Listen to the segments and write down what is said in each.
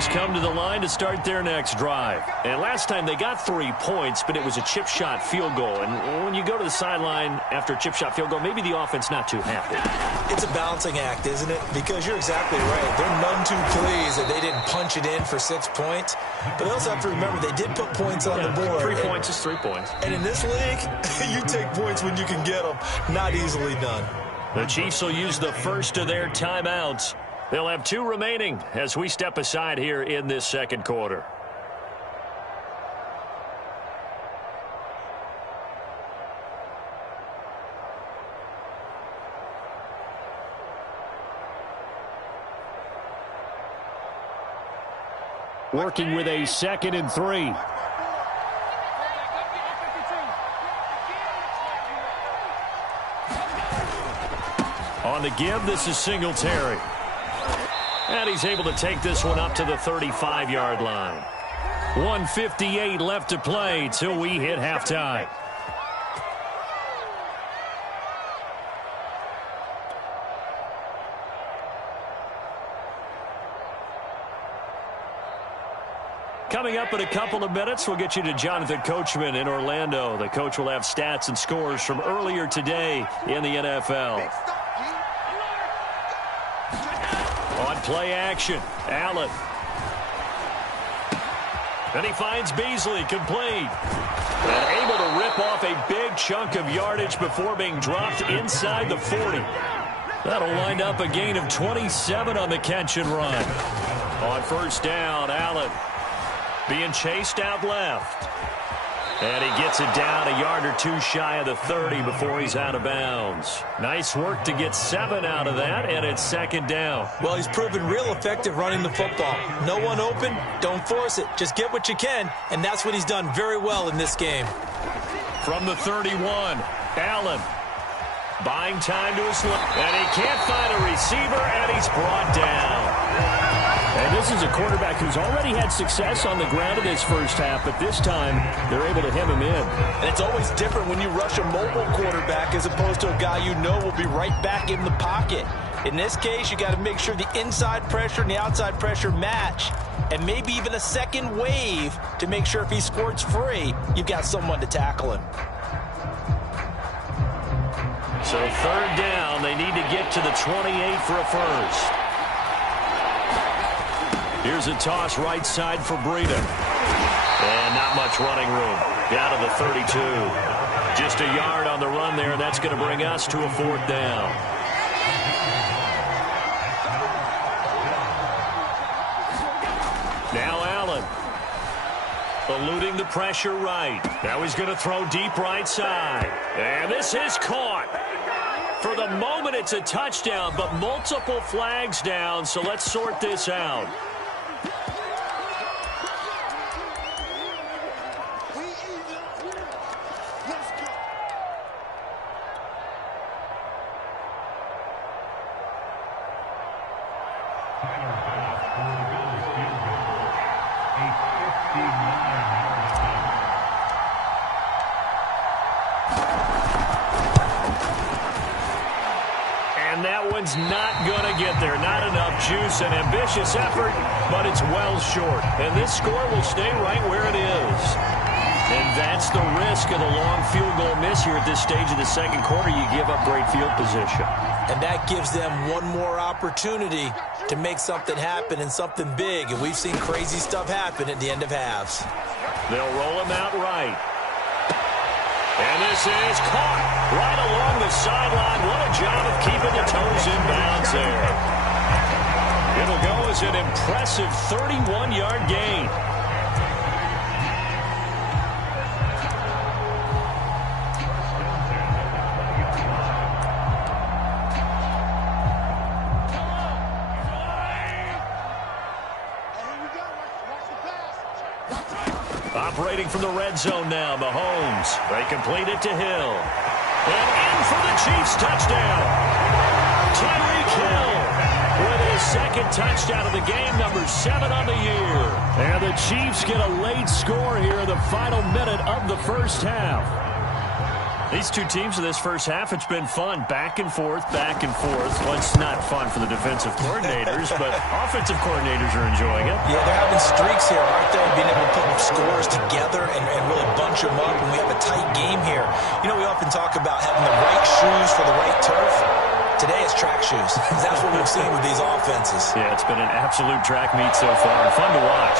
Eagles come to the line to start their next drive. And last time they got 3 points, but it was a chip shot field goal. And when you go to the sideline after a chip shot field goal, maybe the offense not too happy. It's a balancing act, isn't it? Because you're exactly right. They're none too pleased that they didn't punch it in for 6 points. But they also have to remember they did put points on the board. 3 points is 3 points. And in this league, you take points when you can get them. Not easily done. The Chiefs will use the first of their timeouts. They'll have 2 remaining as we step aside here in this second quarter. Working with a 2nd and 3. On the give, this is Singletary. And he's able to take this one up to the 35-yard line. 1:58 left to play till we hit halftime. Coming up in a couple of minutes, we'll get you to Jonathan Coachman in Orlando. The coach will have stats and scores from earlier today in the NFL. On play action, Allen. And he finds Beasley, complete. And able to rip off a big chunk of yardage before being dropped inside the 40. That'll wind up a gain of 27 on the catch and run. On first down, Allen being chased out left. And he gets it down a yard or 2 shy of the 30 before he's out of bounds. Nice work to get 7 out of that, and it's 2nd down. Well, he's proven real effective running the football. No one open, don't force it. Just get what you can, and that's what he's done very well in this game. From the 31, Allen buying time to his left. And he can't find a receiver, and he's brought down. And this is a quarterback who's already had success on the ground in his first half, but this time they're able to hem him in. And it's always different when you rush a mobile quarterback as opposed to a guy you know will be right back in the pocket. In this case, you got to make sure the inside pressure and the outside pressure match, and maybe even a second wave to make sure if he squirts free, you've got someone to tackle him. So 3rd down, they need to get to the 28 for a first. Here's a toss right side for Breida. And not much running room. Down to the 32. Just a yard on the run there. That's going to bring us to a 4th down. Now Allen. Eluding the pressure right. Now he's going to throw deep right side. And this is caught. For the moment, it's a touchdown, but multiple flags down, so let's sort this out. And that one's not going to get there. Not enough juice. An ambitious effort, but it's well short. And this score will stay right where it is. And that's the risk of the long field goal miss here at this stage of the second quarter. You give up great field position. And that gives them one more opportunity to make something happen and something big. And we've seen crazy stuff happen at the end of halves. They'll roll him out right. And this is caught right along the sideline. What a job of keeping the toes in bounds there. It'll go as an impressive 31-yard gain. Operating from the red zone now, Mahomes. They complete it to Hill. And in for the Chiefs touchdown. Tyreek Hill with his 2nd touchdown of the game, number 7 on the year. And the Chiefs get a late score here in the final minute of the first half. These two teams in this first half, it's been fun. Back and forth, back and forth. Well, it's not fun for the defensive coordinators, but offensive coordinators are enjoying it. Yeah, they're having streaks here, aren't they? Being able to put scores together and really bunch them up when we have a tight game here. You know, we often talk about having the right shoes for the right turf. Today it's track shoes. That's what we've seen with these offenses. Yeah, it's been an absolute track meet so far and fun to watch.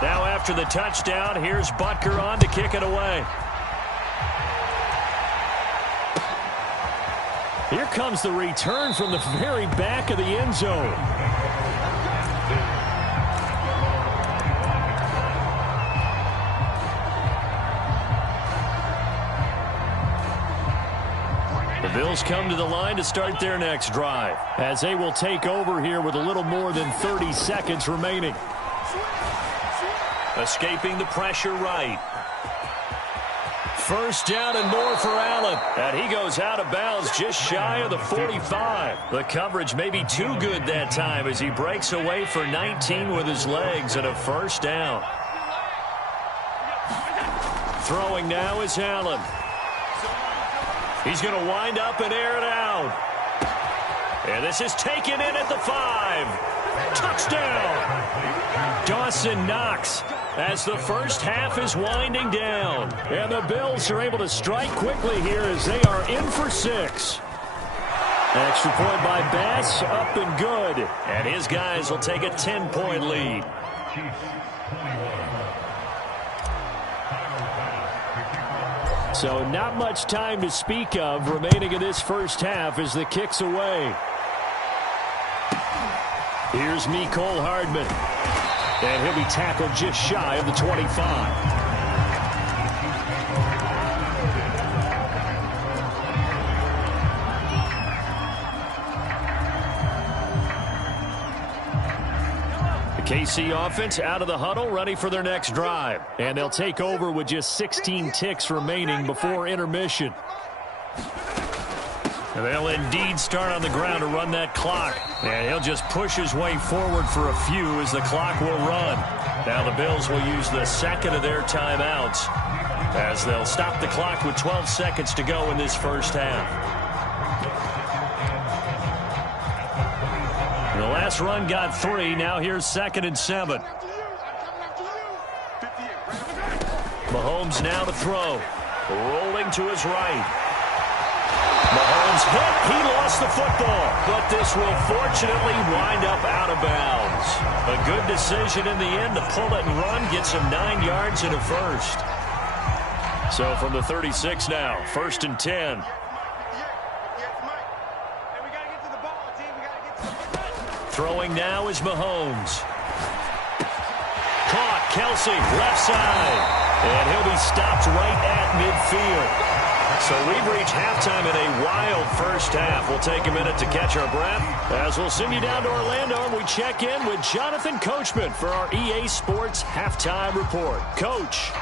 Now after the touchdown, here's Butker on to kick it away. Here comes the return from the very back of the end zone. The Bills come to the line to start their next drive, as they will take over here with a little more than 30 seconds remaining. Escaping the pressure right. First down and more for Allen. And he goes out of bounds just shy of the 45. The coverage may be too good that time as he breaks away for 19 with his legs and a first down. Throwing now is Allen. He's going to wind up and air it out. And this is taken in at the 5. Touchdown. Dawson Knox as the first half is winding down. And the Bills are able to strike quickly here as they are in for 6. Extra point by Bass, up and good. And his guys will take a 10-point lead. So not much time to speak of remaining in this first half as the kick's away. Here's Mecole Hardman. And he'll be tackled just shy of the 25. KC offense out of the huddle, ready for their next drive. And they'll take over with just 16 ticks remaining before intermission. And they'll indeed start on the ground to run that clock. And he'll just push his way forward for a few as the clock will run. Now the Bills will use the second of their timeouts as they'll stop the clock with 12 seconds to go in this first half. The last run got 3. Now here's 2nd and 7. Mahomes now to throw. Rolling to his right. Mahomes hit. He lost the football. But this will fortunately wind up out of bounds. A good decision in the end to pull it and run. Gets him 9 yards and a first. So from the 36 now. 1st and 10. Throwing now is Mahomes. Caught. Kelsey, left side. And he'll be stopped right at midfield. So we've reached halftime in a wild first half. We'll take a minute to catch our breath as we'll send you down to Orlando and we check in with Jonathan Coachman for our EA Sports Halftime Report. Coach.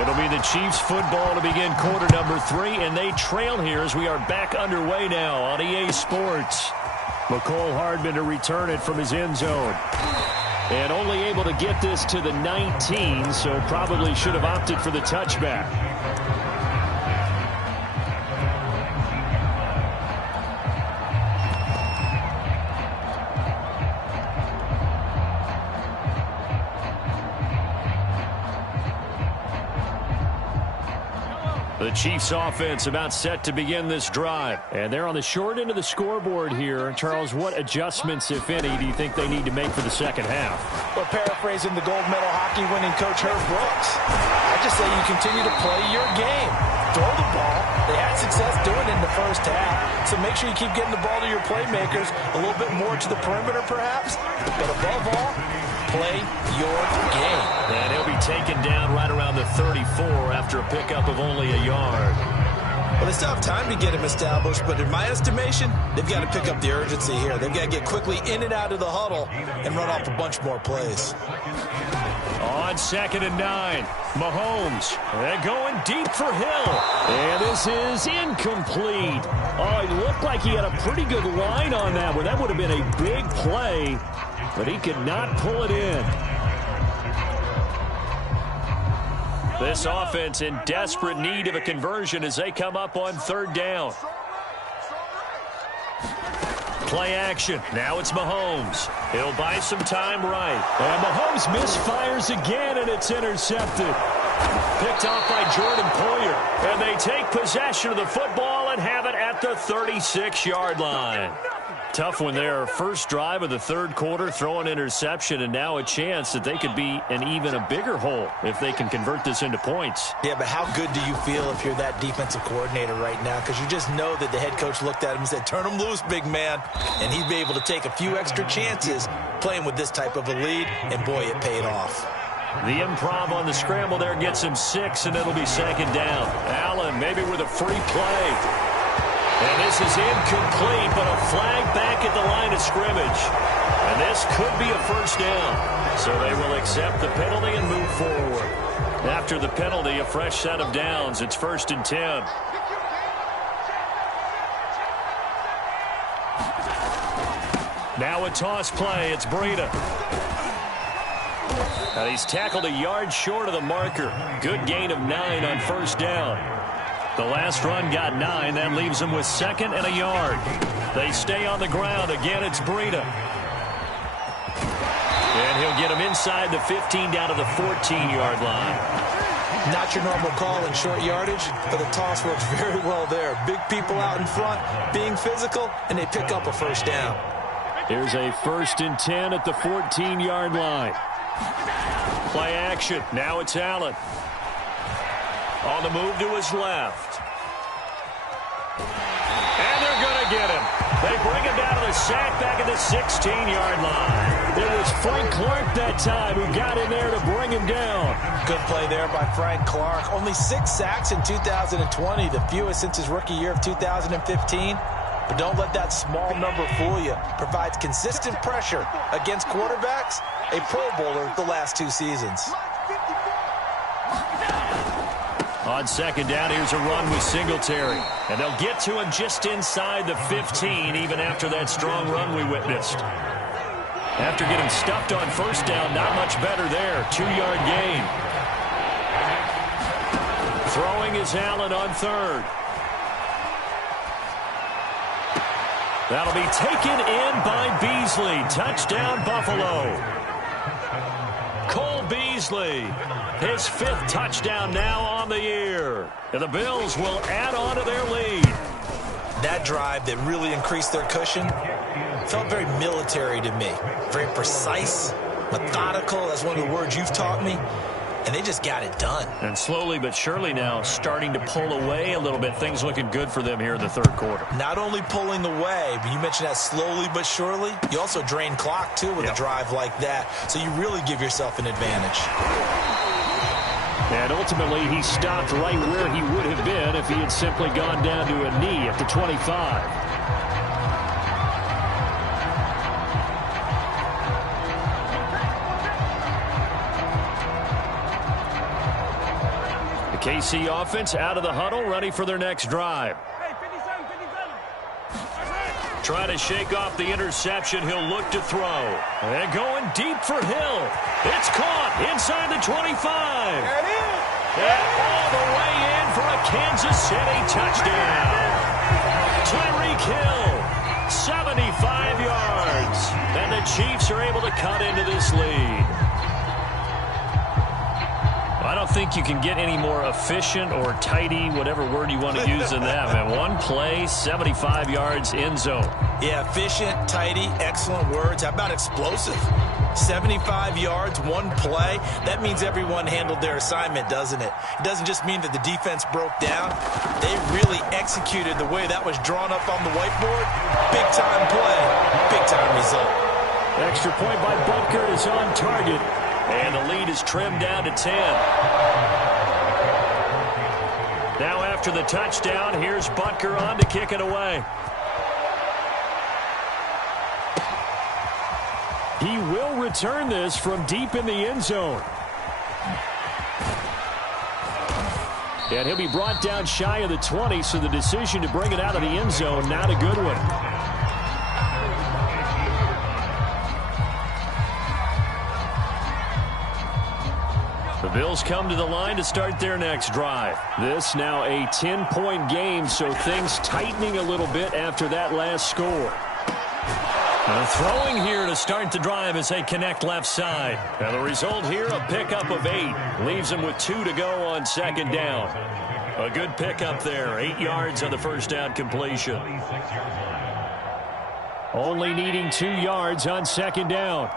It'll be the Chiefs football to begin quarter number 3, and they trail here as we are back underway now on EA Sports. Mecole Hardman to return it from his end zone. And only able to get this to the 19, so probably should have opted for the touchback. The Chiefs offense about set to begin this drive. And they're on the short end of the scoreboard here. Charles, what adjustments, if any, do you think they need to make for the second half? Well, paraphrasing the gold medal hockey winning coach Herb Brooks, I just say you continue to play your game. Throw the ball. They had success doing it in the first half. So make sure you keep getting the ball to your playmakers, a little bit more to the perimeter perhaps. But above all, play your game. And he'll be taken down right around the 34 after a pickup of only a yard. Well, they still have time to get him established, but in my estimation, they've got to pick up the urgency here. They've got to get quickly in and out of the huddle and run off a bunch more plays. On 2nd and 9, Mahomes. And going deep for Hill. And this is incomplete. Oh, it looked like he had a pretty good line on that one. That would have been a big play, but he could not pull it in. This offense in desperate need of a conversion as they come up on 3rd down. Play action. Now it's Mahomes. He'll buy some time right. And Mahomes misfires again, and it's intercepted. Picked off by Jordan Poyer. And they take possession of the football and have it at the 36-yard line. Tough one there. First drive of the 3rd quarter, throw an interception, and now a chance that they could be in even a bigger hole if they can convert this into points. Yeah, but how good do you feel if you're that defensive coordinator right now? Because you just know that the head coach looked at him and said, turn him loose, big man. And he'd be able to take a few extra chances playing with this type of a lead, and boy, it paid off. The improv on the scramble there gets him 6, and it'll be 2nd down. Allen maybe with a free play. And this is incomplete, but a flag back at the line of scrimmage. And this could be a 1st down. So they will accept the penalty and move forward. After the penalty, a fresh set of downs. It's 1st and 10. Now a toss play. It's Breida. And he's tackled a yard short of the marker. Good gain of 9 on 1st down. The last run got 9. That leaves them with 2nd and a yard. They stay on the ground. Again, it's Breida. And he'll get him inside the 15 down to the 14-yard line. Not your normal call in short yardage, but the toss works very well there. Big people out in front, being physical, and they pick up a 1st down. Here's a 1st and 10 at the 14-yard line. Play action. Now it's Allen. On the move to his left. And they're going to get him. They bring him down to the sack back at the 16-yard line. It was Frank Clark that time who got in there to bring him down. Good play there by Frank Clark. Only 6 sacks in 2020, the fewest since his rookie year of 2015. But don't let that small number fool you. Provides consistent pressure against quarterbacks. A Pro Bowler the last 2 seasons. On 2nd down, here's a run with Singletary. And they'll get to him just inside the 15, even after that strong run we witnessed. After getting stuffed on 1st down, not much better there. 2-yard gain. Throwing is Allen on 3rd. That'll be taken in by Beasley. Touchdown, Buffalo. Cole Beasley, his 5th touchdown now on the year. And the Bills will add on to their lead. That drive that really increased their cushion felt very military to me. Very precise, methodical. That's one of the words you've taught me. And they just got it done. And slowly but surely now starting to pull away a little bit. Things looking good for them here in the 3rd quarter. Not only pulling away, but you mentioned that slowly but surely. You also drain clock, too, with a drive like that. So you really give yourself an advantage. And ultimately, he stopped right where he would have been if he had simply gone down to a knee at the 25. KC offense out of the huddle, ready for their next drive. Trying to shake off the interception. He'll look to throw. And going deep for Hill. It's caught inside the 25. And all the way in for a Kansas City touchdown. Tyreek Hill, 75 yards. And the Chiefs are able to cut into this lead. I don't think you can get any more efficient or tidy, whatever word you want to use in that, man. One play, 75 yards, end zone. Yeah, efficient, tidy, excellent words. How about explosive? 75 yards, one play. That means everyone handled their assignment, doesn't it? It doesn't just mean that the defense broke down. They really executed the way that was drawn up on the whiteboard. Big-time play, big-time result. Extra point by Butker is on target. And the lead is trimmed down to 10. Now after the touchdown, here's Butker on to kick it away. He will return this from deep in the end zone. And he'll be brought down shy of the 20, so the decision to bring it out of the end zone, not a good one. The Bills come to the line to start their next drive. This now a 10-point game, so things tightening a little bit after that last score. Throwing here to start the drive as they connect left side. And the result here, a pickup of 8. Leaves them with 2 to go on second down. A good pickup there. 8 yards on the first down completion. Only needing 2 yards on second down.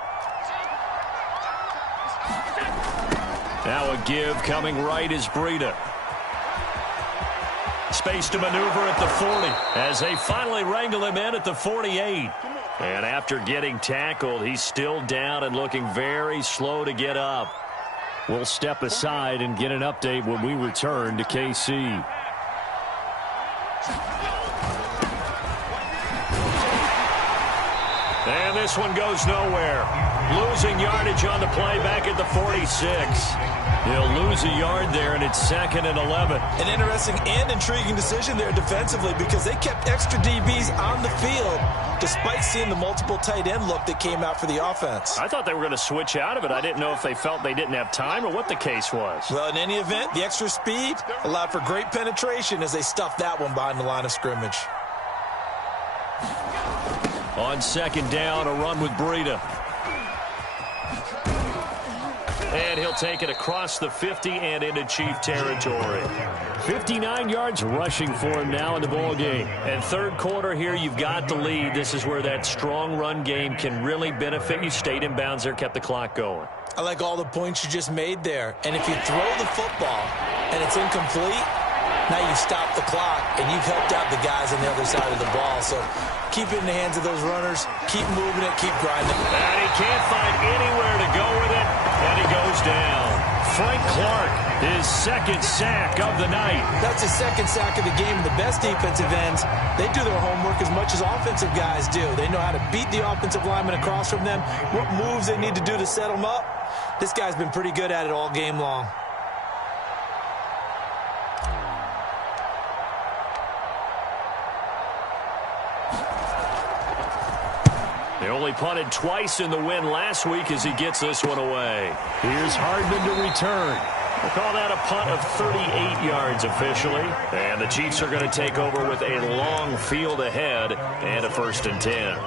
Now a give coming right is Breida. Space to maneuver at the 40 as they finally wrangle him in at the 48. And after getting tackled, he's still down and looking very slow to get up. We'll step aside and get an update when we return to KC. And this one goes nowhere. Losing yardage on the play back at the 46. He'll lose a yard there, and it's 2nd and 11. An interesting and intriguing decision there defensively because they kept extra DBs on the field despite seeing the multiple tight end look that came out for the offense. I thought they were going to switch out of it. I didn't know if they felt they didn't have time or what the case was. Well, in any event, the extra speed allowed for great penetration as they stuffed that one behind the line of scrimmage. On second down, a run with Breida. And he'll take it across the 50 and into Chief territory. 59 yards rushing for him now in the ball game. And third quarter here, you've got the lead. This is where that strong run game can really benefit you. Stayed in bounds there, kept the clock going. I like all the points you just made there. And if you throw the football and it's incomplete, now you stop the clock and you've helped out the guys on the other side of the ball. So keep it in the hands of those runners. Keep moving it. Keep grinding. And he can't find anywhere to go with it. And he goes down. Frank Clark, his second sack of the night. That's his second sack of the game. The best defensive ends, they do their homework as much as offensive guys do. They know how to beat the offensive lineman across from them, what moves they need to do to set them up. This guy's been pretty good at it all game long. They only punted twice in the win last week as he gets this one away. Here's Hardman to return. We'll call that a punt of 38 yards officially. And the Chiefs are going to take over with a long field ahead and a 1st and 10.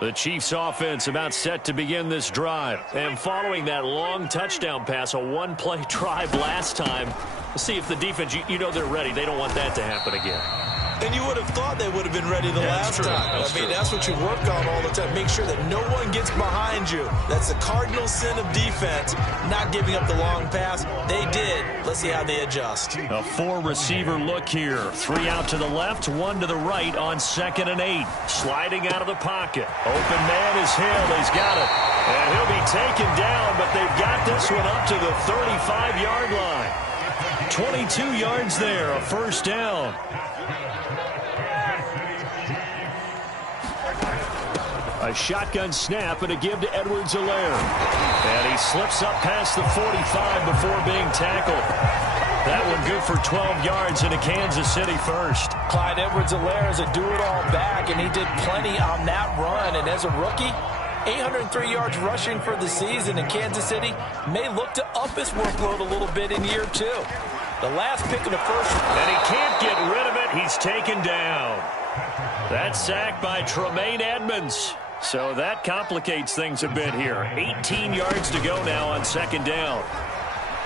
The Chiefs offense about set to begin this drive. And following that long touchdown pass, a one-play drive last time, we'll see if the defense, you know they're ready. They don't want that to happen again. And you would have thought they would have been ready the last time. That's what you work on all the time. Make sure that no one gets behind you. That's the cardinal sin of defense, not giving up the long pass. They did. Let's see how they adjust. A 4-receiver look here. 3 out to the left, 1 to the right on 2nd and 8. Sliding out of the pocket. Open man is Hill. He's got it. And he'll be taken down, but they've got this one up to the 35-yard line. 22 yards there, a 1st down. A shotgun snap and a give to Edwards-Helaire. And he slips up past the 45 before being tackled. That one good for 12 yards in a Kansas City 1st. Clyde Edwards-Helaire is a do-it-all back, and he did plenty on that run. And as a rookie, 803 yards rushing for the season, and Kansas City may look to up his workload a little bit in year 2. The last pick of the 1st. And he can't get rid of it. He's taken down. That sack by Tremaine Edmonds. So that complicates things a bit here. 18 yards to go now on 2nd down.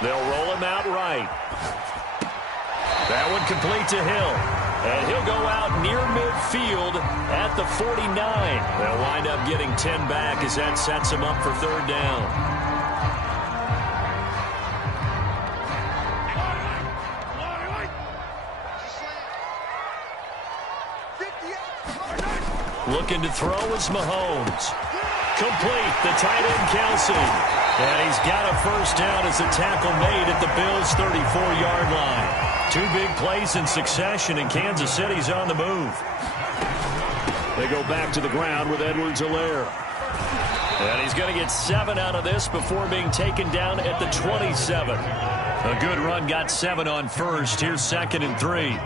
They'll roll him out right. That one complete to Hill. And he'll go out near midfield at the 49. They'll wind up getting 10 back as that sets him up for 3rd down. Looking to throw is Mahomes. complete. The tight end, Kelsey. And he's got a first down as a tackle made at the Bills' 34-yard line. 2 big plays in succession, and Kansas City's on the move. They go back to the ground with Edwards-Helaire. And he's going to get 7 out of this before being taken down at the 27. A good run, got 7 on first. Here's 2nd and 3.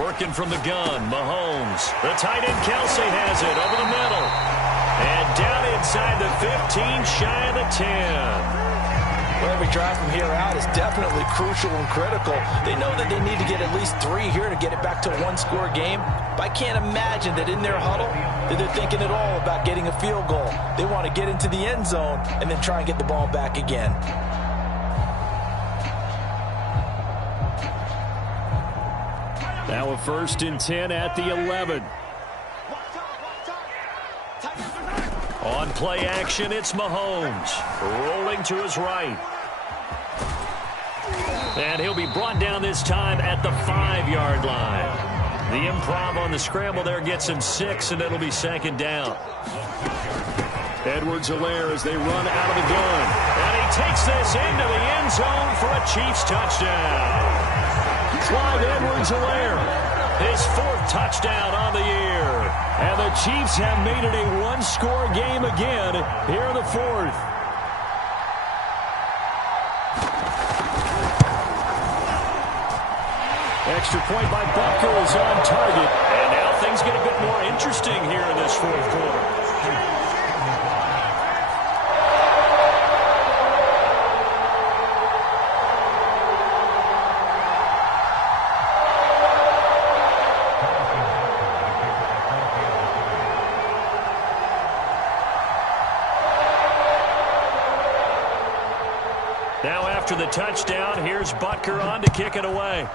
Working from the gun, Mahomes. The tight end, Kelsey, has it over the middle. And down inside the 15, shy of the 10. Every drive from here out is definitely crucial and critical. They know that they need to get at least 3 here to get it back to a 1-score game. But I can't imagine that in their huddle that they're thinking at all about getting a field goal. They want to get into the end zone and then try and get the ball back again. Now a 1st and 10 at the 11. On play action, it's Mahomes. Rolling to his right. And he'll be brought down this time at the 5-yard line. The improv on the scramble there gets him 6, and it'll be 2nd down. Edwards-Helaire as they run out of the gun. And he takes this into the end zone for a Chiefs touchdown. Clyde Edwards-Helaire, his 4th touchdown on the year. And the Chiefs have made it a 1-score game again here in the 4th. Extra point by Butker is on target. And now things get a bit more interesting here in this 4th quarter. Now after the touchdown, here's Butker on to kick it away.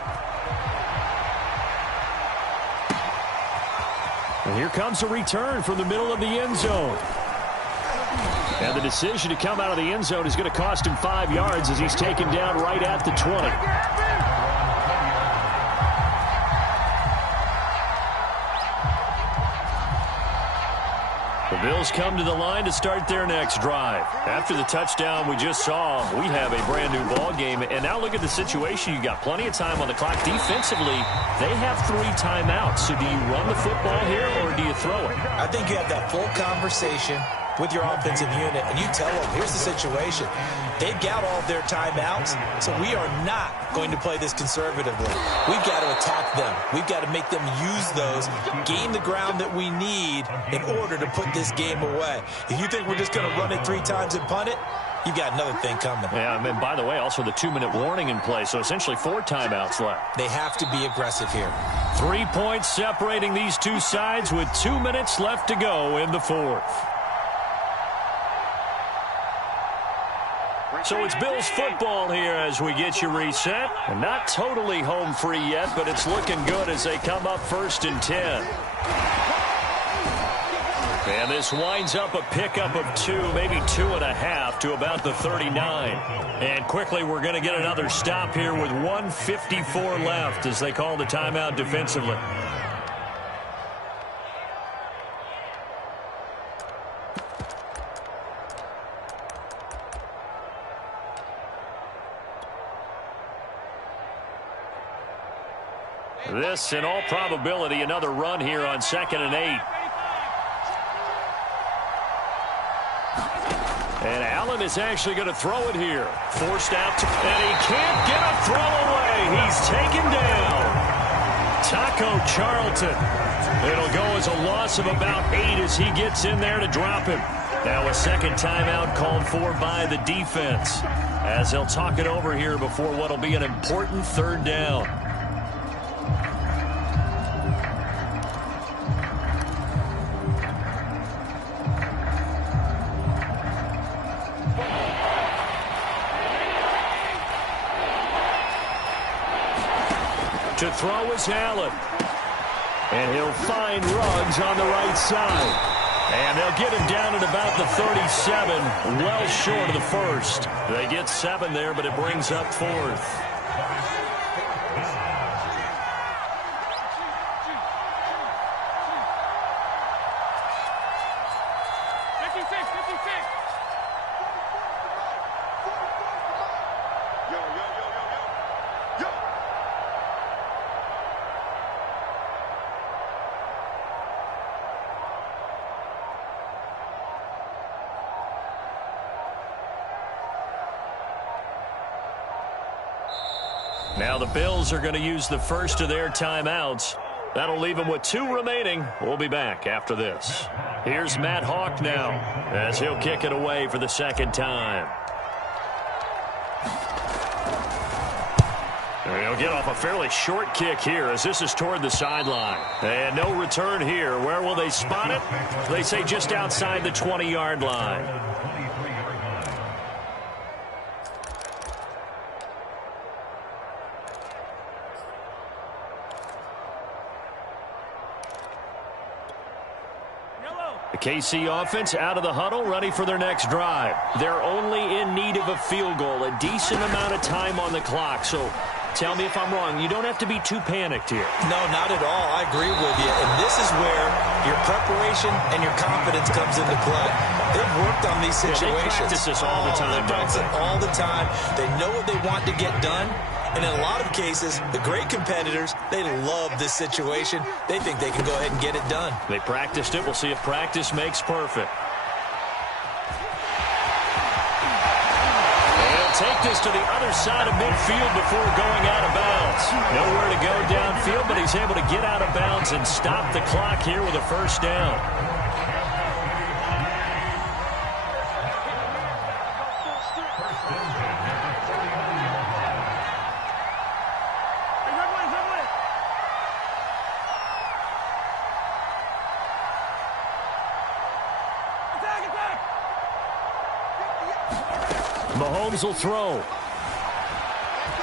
And here comes a return from the middle of the end zone. And the decision to come out of the end zone is going to cost him 5 yards as he's taken down right at the 20. The Bills come to the line to start their next drive. After the touchdown we just saw, we have a brand new ball game. And now look at the situation. You got plenty of time on the clock. Defensively, they have 3 timeouts. So do you run the football here or do you throw it? I think you have that full conversation with your offensive unit, and you tell them, here's the situation. They've got all of their timeouts, so we are not going to play this conservatively. We've got to attack them. We've got to make them use those, gain the ground that we need in order to put this game away. If you think we're just going to run it 3 times and punt it, you've got another thing coming. Yeah, and by the way, also the 2-minute warning in play, so essentially 4 timeouts left. They have to be aggressive here. 3 points separating these two sides with 2 minutes left to go in the 4th. So it's Bills football here as we get you reset. And not totally home free yet, but it's looking good as they come up 1st and 10. And this winds up a pickup of 2, maybe 2.5 to about the 39. And quickly we're going to get another stop here with 1:54 left as they call the timeout defensively. This, in all probability, another run here on 2nd and 8. And Allen is actually going to throw it here. Forced out, and he can't get a throw away. He's taken down. Taco Charlton. It'll go as a loss of about 8 as he gets in there to drop him. Now a second timeout called for by the defense as they'll talk it over here before what will be an important 3rd down. To throw is Allen. And he'll find Ruggs on the right side. And they'll get him down at about the 37, well short of the 1st. They get 7 there, but it brings up 4th. Now the Bills are going to use the first of their timeouts. That'll leave them with 2 remaining. We'll be back after this. Here's Matt Hawk now as he'll kick it away for the second time. He'll get off a fairly short kick here as this is toward the sideline. And no return here. Where will they spot it? They say just outside the 20-yard line. The KC offense out of the huddle, ready for their next drive. They're only in need of a field goal, a decent amount of time on the clock. So tell me if I'm wrong. You don't have to be too panicked here. No, not at all. I agree with you. And this is where your preparation and your confidence comes into play. They've worked on these situations. Yeah, they practice this all the time. They practice it all the time. They know what they want to get done. And in a lot of cases, the great competitors, they love this situation. They think they can go ahead and get it done. They practiced it. We'll see if practice makes perfect. They'll take this to the other side of midfield before going out of bounds. Nowhere to go downfield, but he's able to get out of bounds and stop the clock here with a first down. Mahomes will throw.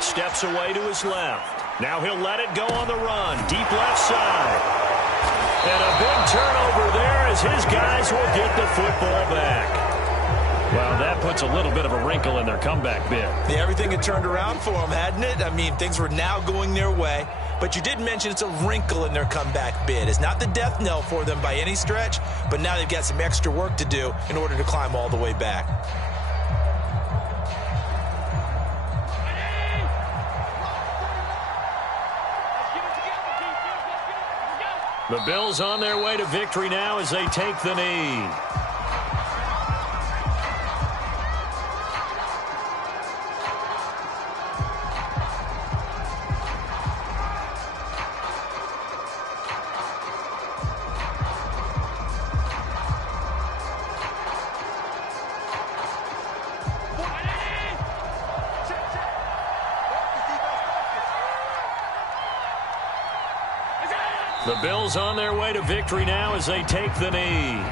Steps away to his left. Now he'll let it go on the run. Deep left side. And a big turnover there as his guys will get the football back. Well, that puts a little bit of a wrinkle in their comeback bid. Yeah, everything had turned around for them, hadn't it? I mean, things were now going their way. But you did mention it's a wrinkle in their comeback bid. It's not the death knell for them by any stretch, but now they've got some extra work to do in order to climb all the way back. The Bills on their way to victory now as they take the knee. The Bills on their way to victory now as they take the knee.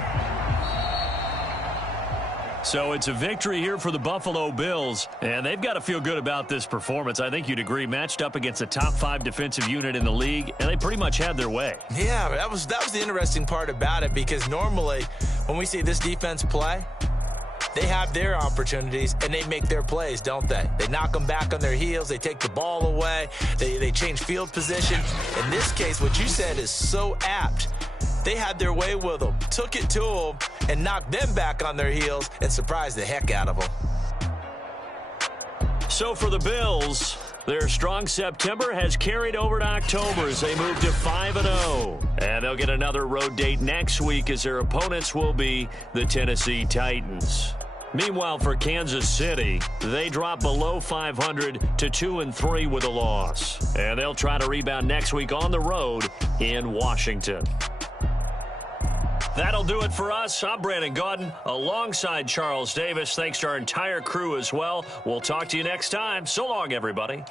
So it's a victory here for the Buffalo Bills, and they've got to feel good about this performance. I think you'd agree, matched up against a top 5 defensive unit in the league, and they pretty much had their way. Yeah, that was the interesting part about it, because normally when we see this defense play, they have their opportunities, and they make their plays, don't they? They knock them back on their heels. They take the ball away. They change field position. In this case, what you said is so apt. They had their way with them, took it to them, and knocked them back on their heels and surprised the heck out of them. So for the Bills, their strong September has carried over to October as they move to 5-0. And they'll get another road date next week as their opponents will be the Tennessee Titans. Meanwhile, for Kansas City, they drop below 500 to 2-3 with a loss. And they'll try to rebound next week on the road in Washington. That'll do it for us. I'm Brandon Gaudin alongside Charles Davis. Thanks to our entire crew as well. We'll talk to you next time. So long, everybody.